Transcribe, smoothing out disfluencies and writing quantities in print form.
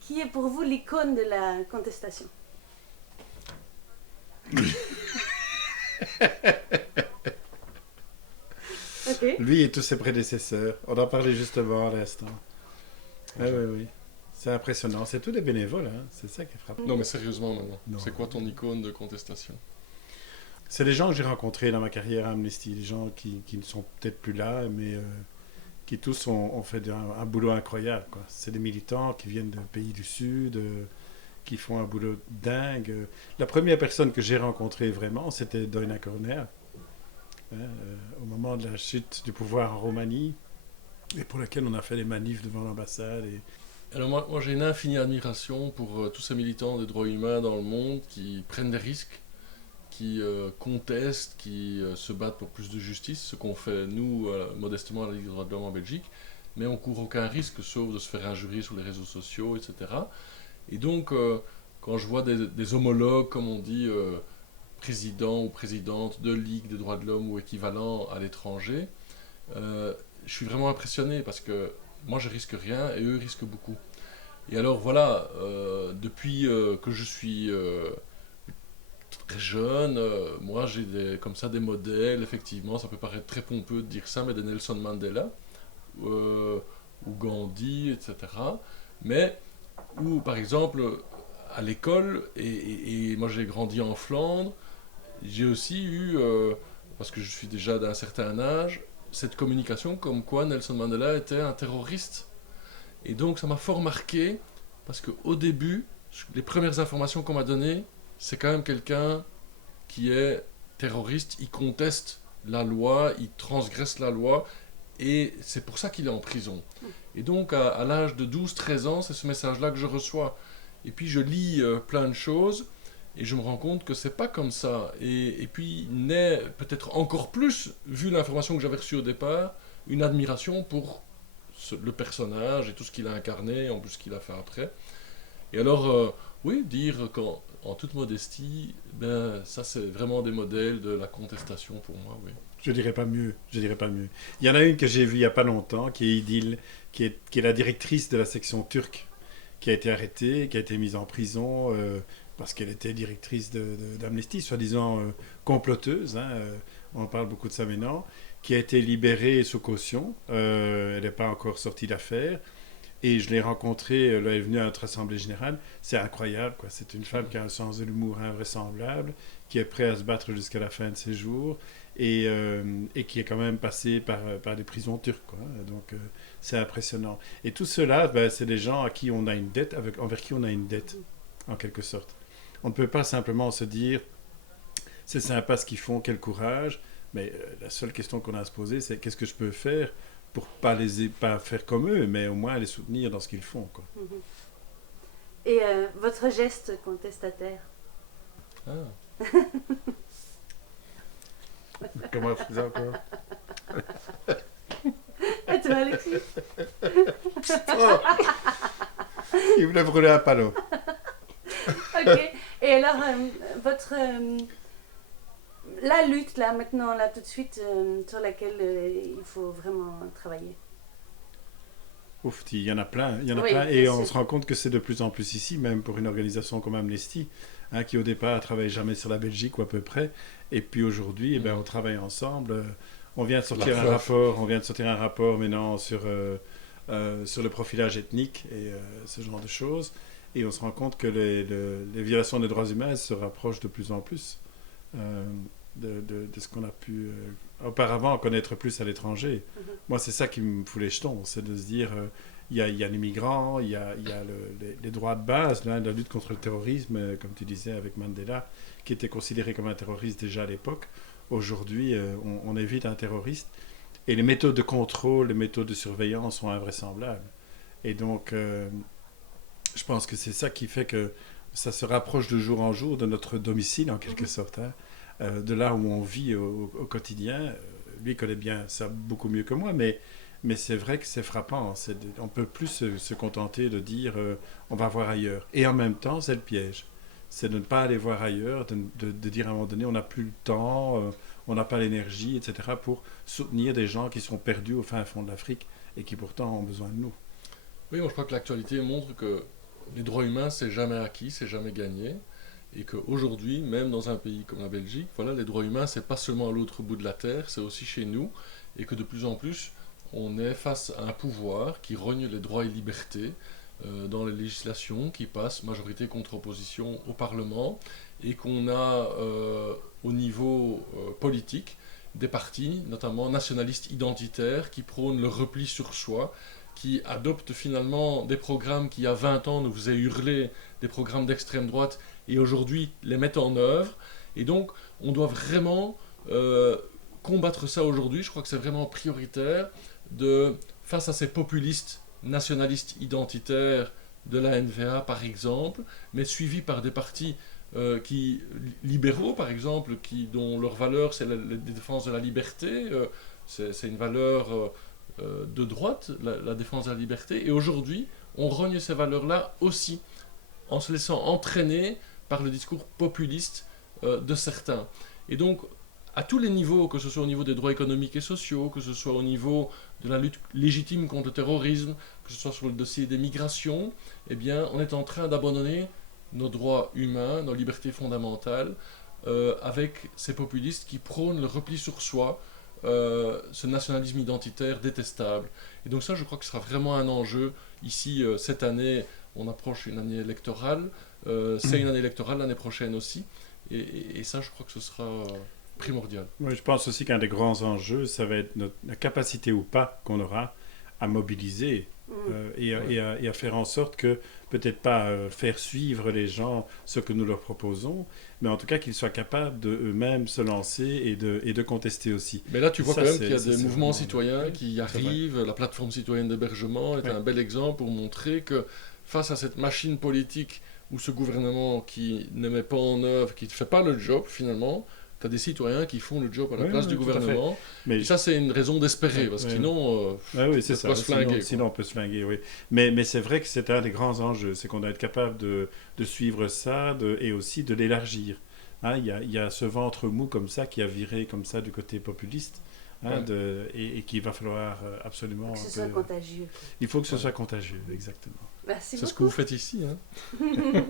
Qui est pour vous l'icône de la contestation? Ok. Lui et tous ses prédécesseurs. On en parlait justement à l'instant. Ah, oui, oui. C'est impressionnant. C'est tous des bénévoles, hein. C'est ça qui est frappant. Non, mais sérieusement maintenant, Non. c'est quoi ton icône de contestation? C'est les gens que j'ai rencontrés dans ma carrière à Amnesty, les gens qui ne sont peut-être plus là, mais qui tous ont fait un boulot incroyable, quoi. C'est des militants qui viennent de pays du Sud, qui font un boulot dingue. La première personne que j'ai rencontrée vraiment, c'était Doina Corner, hein, au moment de la chute du pouvoir en Roumanie, et pour laquelle on a fait des manifs devant l'ambassade. Alors moi j'ai une infinie admiration pour tous ces militants des droits humains dans le monde qui prennent des risques, qui contestent, qui se battent pour plus de justice, ce qu'on fait nous modestement à la Ligue des droits de l'homme en Belgique, mais on court aucun risque sauf de se faire injurier sur les réseaux sociaux, etc. Et donc quand je vois des homologues, comme on dit, présidents ou présidentes de Ligue des droits de l'homme ou équivalent à l'étranger, je suis vraiment impressionné parce que moi je risque rien et eux risquent beaucoup. Et alors voilà, depuis que je suis très jeune, moi j'ai comme ça des modèles, effectivement, ça peut paraître très pompeux de dire ça, mais des Nelson Mandela, euh, ou Gandhi, etc. Mais où par exemple à l'école, et moi j'ai grandi en Flandre, j'ai aussi eu, parce que je suis déjà d'un certain âge, cette communication comme quoi Nelson Mandela était un terroriste. Et donc ça m'a fort marqué, parce qu'au début, les premières informations qu'on m'a données, c'est quand même quelqu'un qui est terroriste, il conteste la loi, il transgresse la loi, et c'est pour ça qu'il est en prison. Et donc à l'âge de 12-13 ans, c'est ce message-là que je reçois. Et puis je lis plein de choses, et je me rends compte que c'est pas comme ça. Et puis naît peut-être encore plus, vu l'information que j'avais reçue au départ, une admiration pour le personnage et tout ce qu'il a incarné, en plus ce qu'il a fait après. Et alors, oui, dire qu'en toute modestie, ben, ça c'est vraiment des modèles de la contestation pour moi, oui. Je dirais pas mieux, je dirais pas mieux. Il y en a une que j'ai vue il y a pas longtemps, qui est Idil, qui est la directrice de la section turque, qui a été arrêtée, qui a été mise en prison parce qu'elle était directrice d'Amnesty, soi-disant comploteuse, hein, on parle beaucoup de ça maintenant, qui a été libérée sous caution. Elle n'est pas encore sortie d'affaire. Et je l'ai rencontrée, elle est venue à notre assemblée générale. C'est incroyable, quoi. C'est une femme qui a un sens de l'humour invraisemblable, qui est prête à se battre jusqu'à la fin de ses jours, et qui est quand même passée par des prisons turques, quoi. Donc c'est impressionnant. Et tout cela, ben, c'est des gens à qui on a une dette, envers qui on a une dette, en quelque sorte. On ne peut pas simplement se dire, c'est sympa ce qu'ils font, quel courage, mais la seule question qu'on a à se poser, c'est qu'est-ce que je peux faire pour pas faire comme eux, mais au moins les soutenir dans ce qu'ils font, quoi. Et votre geste contestataire? Ah. Comment je faisais encore? Et toi, Alexis? Oh, il voulait brûler un panneau. Ok. Et alors, votre... la lutte, là, maintenant, là, tout de suite, sur laquelle il faut vraiment travailler. Ouf, il y en a plein, il y en a Oui, plein, et bien on sûr. se rend compte que c'est de plus en plus ici, même pour une organisation comme Amnesty, hein, qui au départ travaillait jamais sur la Belgique ou à peu près, et puis aujourd'hui, eh ben, on travaille ensemble. On vient de sortir un rapport maintenant sur le profilage ethnique et ce genre de choses, et on se rend compte que les violations des droits humains se rapprochent de plus en plus euh, de ce qu'on a pu auparavant connaître plus à l'étranger. Moi, c'est ça qui me fout les jetons, c'est de se dire, il y a les migrants, il y a les droits de base, là, la lutte contre le terrorisme, comme tu disais avec Mandela, qui était considéré comme un terroriste déjà à l'époque. Aujourd'hui, on évite un terroriste. Et les méthodes de contrôle, les méthodes de surveillance sont invraisemblables. Et donc, je pense que c'est ça qui fait que ça se rapproche de jour en jour de notre domicile, en quelque sorte, hein, de là où on vit au quotidien. Lui connaît bien ça beaucoup mieux que moi, mais c'est vrai que c'est frappant. On ne peut plus se contenter de dire on va voir ailleurs. Et en même temps, c'est le piège. C'est de ne pas aller voir ailleurs, de dire à un moment donné on n'a plus le temps, on n'a pas l'énergie, etc., pour soutenir des gens qui sont perdus au fin fond de l'Afrique et qui pourtant ont besoin de nous. Oui, moi je crois que l'actualité montre que les droits humains, c'est jamais acquis, c'est jamais gagné. Et qu'aujourd'hui, même dans un pays comme la Belgique, voilà, les droits humains, c'est pas seulement à l'autre bout de la terre, c'est aussi chez nous. Et que de plus en plus, on est face à un pouvoir qui rogne les droits et libertés dans les législations qui passent majorité contre opposition au Parlement. Et qu'on a au niveau politique des partis, notamment nationalistes identitaires, qui prônent le repli sur soi, qui adoptent finalement des programmes qui, il y a 20 ans, nous faisaient hurler, des programmes d'extrême droite, et aujourd'hui les mettent en œuvre. Et donc, on doit vraiment combattre ça aujourd'hui. Je crois que c'est vraiment prioritaire face à ces populistes nationalistes identitaires de la NVA, par exemple, mais suivis par des partis libéraux, par exemple, dont leur valeur, c'est la défense de la liberté. C'est une valeur de droite, la défense de la liberté. Et aujourd'hui, on rogne ces valeurs-là aussi, en se laissant entraîner par le discours populiste de certains. Et donc, à tous les niveaux, que ce soit au niveau des droits économiques et sociaux, que ce soit au niveau de la lutte légitime contre le terrorisme, que ce soit sur le dossier des migrations, eh bien, on est en train d'abandonner nos droits humains, nos libertés fondamentales, avec ces populistes qui prônent le repli sur soi, ce nationalisme identitaire détestable. Et donc ça, je crois que ce sera vraiment un enjeu. Ici, cette année, on approche une année électorale. C'est une année électorale l'année prochaine aussi. Et ça, je crois que ce sera primordial. Oui, je pense aussi qu'un des grands enjeux, ça va être la capacité ou pas qu'on aura à mobiliser et à faire en sorte que, peut-être pas faire suivre les gens ce que nous leur proposons, mais en tout cas qu'ils soient capables d'eux-mêmes se lancer et de contester aussi. Mais là, tu vois ça, quand même qu'il y a des mouvements vraiment... citoyens qui arrivent. La plateforme citoyenne d'hébergement est un bel exemple pour montrer que face à cette machine politique où ce gouvernement qui ne met pas en œuvre, qui ne fait pas le job finalement, tu as des citoyens qui font le job à la place du gouvernement. Mais ça, c'est une raison d'espérer, parce que sinon, oui, on peut se flinguer. Sinon, on peut se flinguer, oui. Mais c'est vrai que c'est un des grands enjeux, c'est qu'on doit être capable de suivre ça et aussi de l'élargir. Hein, il y a ce ventre mou comme ça qui a viré comme ça du côté populiste. Hein, et qu'il va falloir absolument... Que ce soit contagieux. Il faut que ce soit contagieux, exactement. Merci beaucoup. C'est ce que vous faites ici. Hein.